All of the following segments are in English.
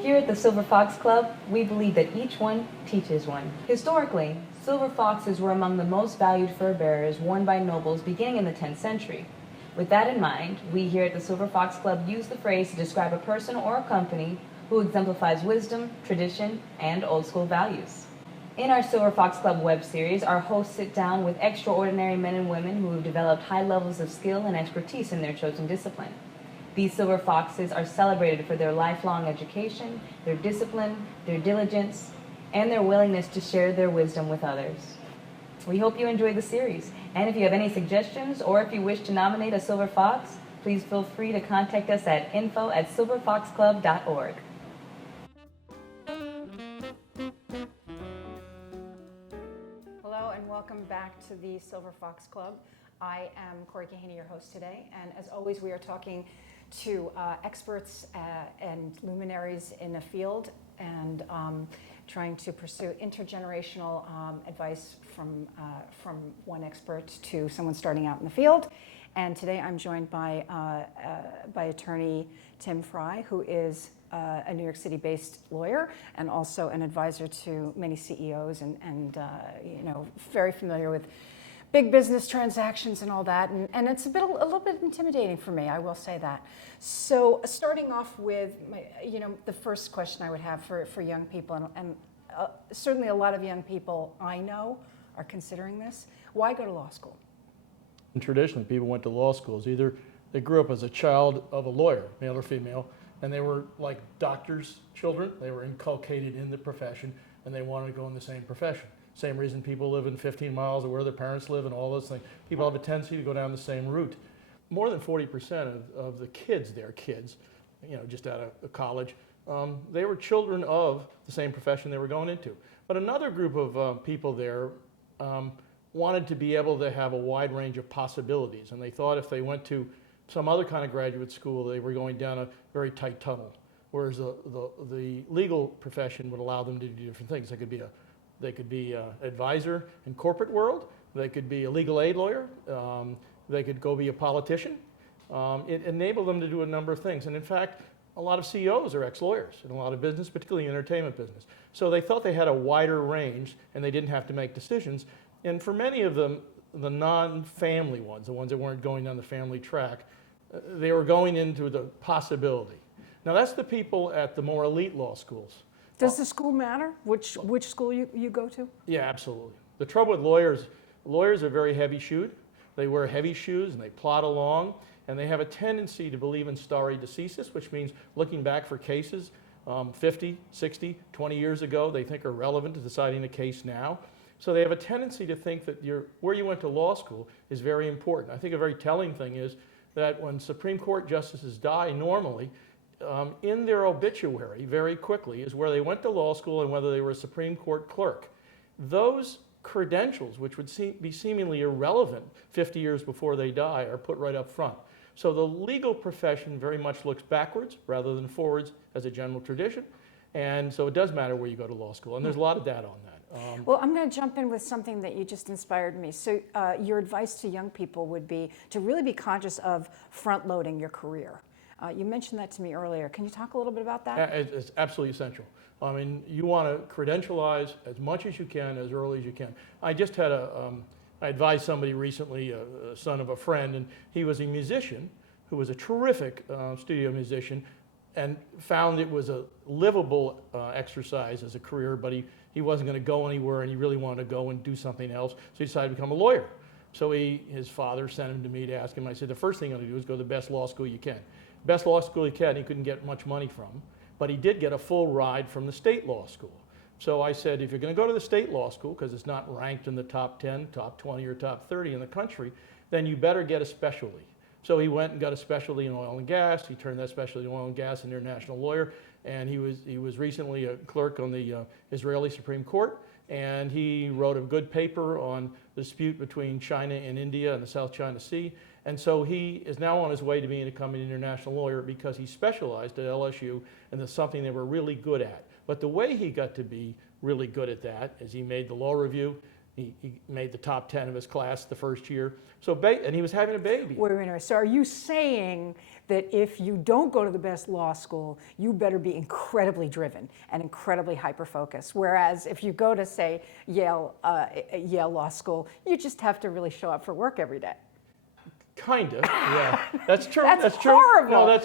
Here at the Silver Fox Club, we believe that each one teaches one. Historically, silver foxes were among the most valued fur bearers worn by nobles beginning in the 10th century. With that in mind, we here at the Silver Fox Club use the phrase to describe a person or a company who exemplifies wisdom, tradition, and old school values. In our Silver Fox Club web series, our hosts sit down with extraordinary men and women who have developed high levels of skill and expertise in their chosen discipline. These silver foxes are celebrated for their lifelong education, their discipline, their diligence, and their willingness to share their wisdom with others. We hope you enjoy the series, and if you have any suggestions or if you wish to nominate a silver fox, please feel free to contact us at info@silverfoxclub.org. Hello and welcome back to the Silver Fox Club. I am Corey Kahaney, your host today, and as always we are talking to experts and luminaries in the field and trying to pursue intergenerational advice from one expert to someone starting out in the field. And today I'm joined by attorney Tim Fry, who is a New York City-based lawyer and also an advisor to many CEOs and very familiar with big business transactions and all that, and it's a little bit intimidating for me, I will say that. So starting off with the first question I would have for young people, and certainly a lot of young people I know are considering this. Why go to law school? And traditionally, people went to law schools. Either they grew up as a child of a lawyer, male or female, and they were like doctors' children. They were inculcated in the profession, and they wanted to go in the same profession. Same reason people live in 15 miles of where their parents live and all those things. People have a tendency to go down the same route. More than 40% of the kids, just out of college, they were children of the same profession they were going into. But another group of people there wanted to be able to have a wide range of possibilities, and they thought if they went to some other kind of graduate school, they were going down a very tight tunnel, whereas the legal profession would allow them to do different things. They could be an advisor in corporate world. They could be a legal aid lawyer. They could go be a politician. It enabled them to do a number of things. And in fact, a lot of CEOs are ex-lawyers in a lot of business, particularly entertainment business. So they thought they had a wider range and they didn't have to make decisions. And for many of them, the non-family ones, the ones that weren't going down the family track, they were going into the possibility. Now that's the people at the more elite law schools. Does the school matter? Which school you go to? Yeah, absolutely. The trouble with lawyers are very heavy-shoed. They wear heavy shoes and they plod along, and they have a tendency to believe in stare decisis, which means looking back for cases 50, 60, 20 years ago, they think are relevant to deciding a case now. So they have a tendency to think that where you went to law school is very important. I think a very telling thing is that when Supreme Court justices die normally, in their obituary, very quickly, is where they went to law school and whether they were a Supreme Court clerk. Those credentials, which would be seemingly irrelevant 50 years before they die, are put right up front. So the legal profession very much looks backwards rather than forwards as a general tradition. And so it does matter where you go to law school, and there's a lot of data on that. Well, I'm going to jump in with something that you just inspired me. So your advice to young people would be to really be conscious of front-loading your career. You mentioned that to me earlier. Can you talk a little bit about that? It's absolutely essential. I mean, you want to credentialize as much as you can, as early as you can. I just had I advised somebody recently, a son of a friend, and he was a musician who was a terrific studio musician and found it was a livable exercise as a career, but he wasn't going to go anywhere and he really wanted to go and do something else, so he decided to become a lawyer. So his father sent him to me to ask him. I said, the first thing you're going to do is go to the best law school you can. Best law school he can, he couldn't get much money from, but he did get a full ride from the state law school. So I said, if you're going to go to the state law school, because it's not ranked in the top 10, top 20, or top 30 in the country, then you better get a specialty. So he went and got a specialty in oil and gas. He turned that specialty in oil and gas into an international lawyer, and he was recently a clerk on the Israeli Supreme Court, and he wrote a good paper on the dispute between China and India and the South China Sea. And so he is now on his way to becoming an international lawyer because he specialized at LSU, and that's something they were really good at. But the way he got to be really good at that is he made the law review, He made the top 10 of his class the first year. And he was having a baby. Wait a minute. So are you saying that if you don't go to the best law school, you better be incredibly driven and incredibly hyper-focused? Whereas if you go to, say, Yale Law School, you just have to really show up for work every day. Kind of, yeah. That's true. That's true. horrible. No,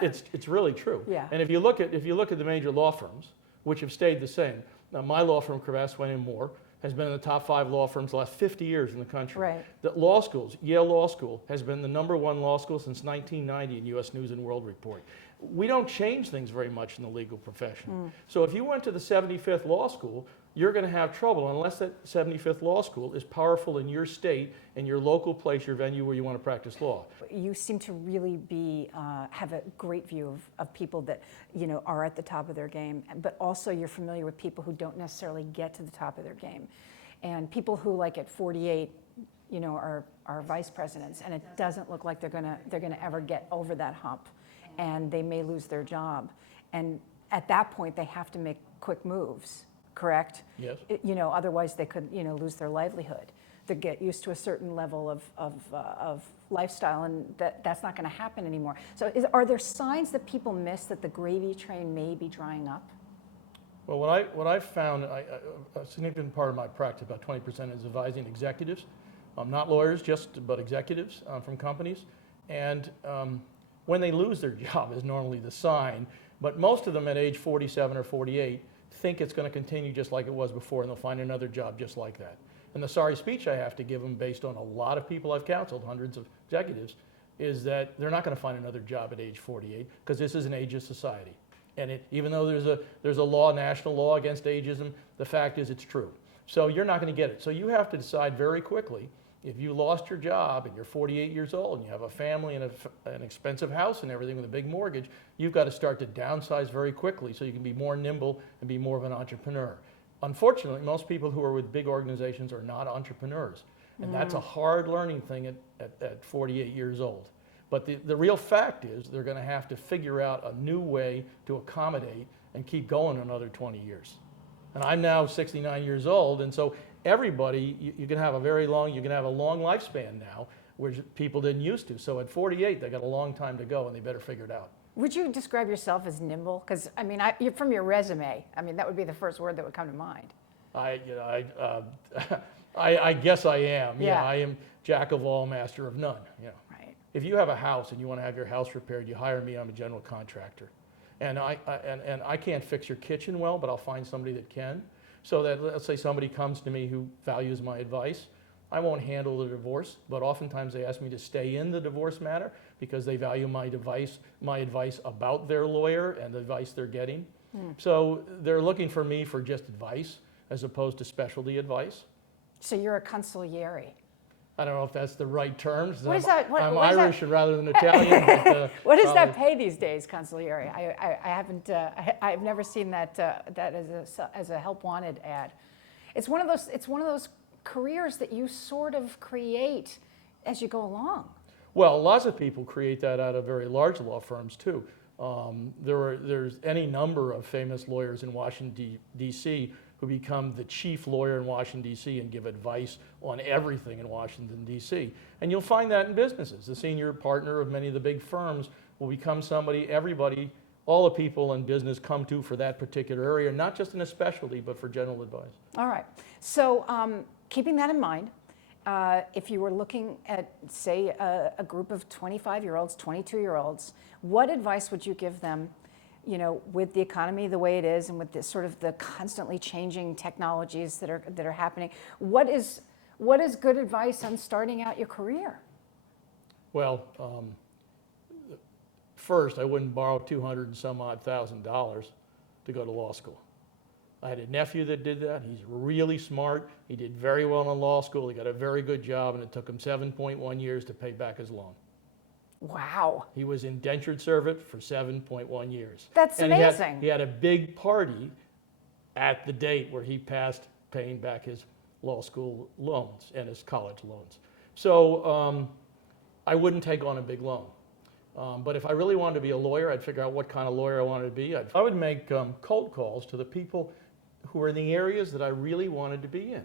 it's really true. Yeah. And if you look at the major law firms, which have stayed the same. Now, my law firm, Cravath, Swaine & Moore, has been in the top 5 law firms the last 50 years in the country. Right. The law schools, Yale Law School has been the #1 law school since 1990 in U.S. News and World Report. We don't change things very much in the legal profession. So if you went to the 75th law school, you're going to have trouble unless that 75th law school is powerful in your state and your local place, your venue where you want to practice law. You seem to really have a great view of people that are at the top of their game, but also you're familiar with people who don't necessarily get to the top of their game, and people who, like at 48, are vice presidents, and it doesn't look like they're gonna ever get over that hump, and they may lose their job, and at that point they have to make quick moves. Correct? Yes. Otherwise they could, lose their livelihood. They get used to a certain level of lifestyle, and that's not going to happen anymore. So, are there signs that people miss that the gravy train may be drying up? Well, what I've found, a significant part of my practice, about 20%, is advising executives, not lawyers, but executives from companies. And when they lose their job is normally the sign, but most of them at age 47 or 48 think it's going to continue just like it was before, and they'll find another job just like that. And the sorry speech I have to give them, based on a lot of people I've counseled, hundreds of executives, is that they're not going to find another job at age 48, because this is an ageist society. And even though there's a law, national law against ageism, the fact is it's true. So you're not going to get it. So you have to decide very quickly, if you lost your job and you're 48 years old and you have a family and an expensive house and everything with a big mortgage, you've got to start to downsize very quickly so you can be more nimble and be more of an entrepreneur. Unfortunately, most people who are with big organizations are not entrepreneurs. And that's a hard learning thing at 48 years old. But the real fact is they're going to have to figure out a new way to accommodate and keep going another 20 years. And I'm now 69 years old, and so everybody, you can have a long lifespan now, which people didn't used to. So at 48, they got a long time to go, and they better figure it out. Would you describe yourself as nimble? Because you're from your resume, that would be the first word that would come to mind. I guess I am. Yeah. I am jack of all, master of none. Right. If you have a house and you want to have your house repaired, you hire me. I'm a general contractor, and I can't fix your kitchen well, but I'll find somebody that can. So that, let's say somebody comes to me who values my advice, I won't handle the divorce, but oftentimes they ask me to stay in the divorce matter because they value my advice about their lawyer and the advice they're getting. So they're looking for me for just advice as opposed to specialty advice. So you're a consigliere. I don't know if that's the right term. What is that? I'm Irish rather than Italian. But, what does that pay these days, consigliere? I've never seen that as a help wanted ad. It's one of those careers that you sort of create as you go along. Well, lots of people create that out of very large law firms too. There's any number of famous lawyers in Washington, D.C. who become the chief lawyer in Washington, D.C. and give advice on everything in Washington, D.C. And you'll find that in businesses. The senior partner of many of the big firms will become somebody all the people in business come to for that particular area, not just in a specialty, but for general advice. All right. So keeping that in mind, if you were looking at, say, a group of 25-year-olds, 22-year-olds, what advice would you give them, with the economy the way it is and with the constantly changing technologies that are happening? What is good advice on starting out your career? Well, first, I wouldn't borrow $200,000 and some odd to go to law school. I had a nephew that did that. He's really smart. He did very well in law school. He got a very good job, and it took him 7.1 years to pay back his loan. Wow. He was indentured servant for 7.1 years. That's amazing. He had a big party at the date where he passed paying back his law school loans and his college loans. So I wouldn't take on a big loan. But if I really wanted to be a lawyer, I'd figure out what kind of lawyer I wanted to be. I would make cold calls to the people who were in the areas that I really wanted to be in.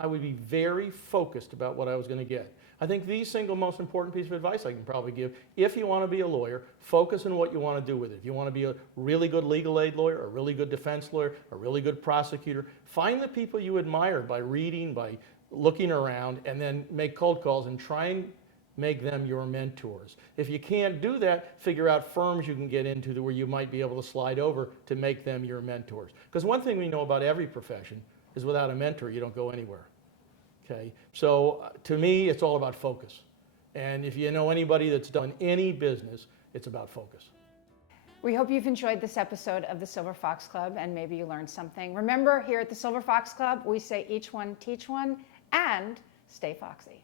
I would be very focused about what I was going to get. I think the single most important piece of advice I can probably give, if you want to be a lawyer, focus on what you want to do with it. If you want to be a really good legal aid lawyer, a really good defense lawyer, a really good prosecutor, find the people you admire by reading, by looking around, and then make cold calls and try and make them your mentors. If you can't do that, figure out firms you can get into where you might be able to slide over to make them your mentors. Because one thing we know about every profession is without a mentor, you don't go anywhere. Okay? So to me, it's all about focus. And if you know anybody that's done any business, it's about focus. We hope you've enjoyed this episode of the Silver Fox Club and maybe you learned something. Remember, here at the Silver Fox Club, we say each one teach one and stay foxy.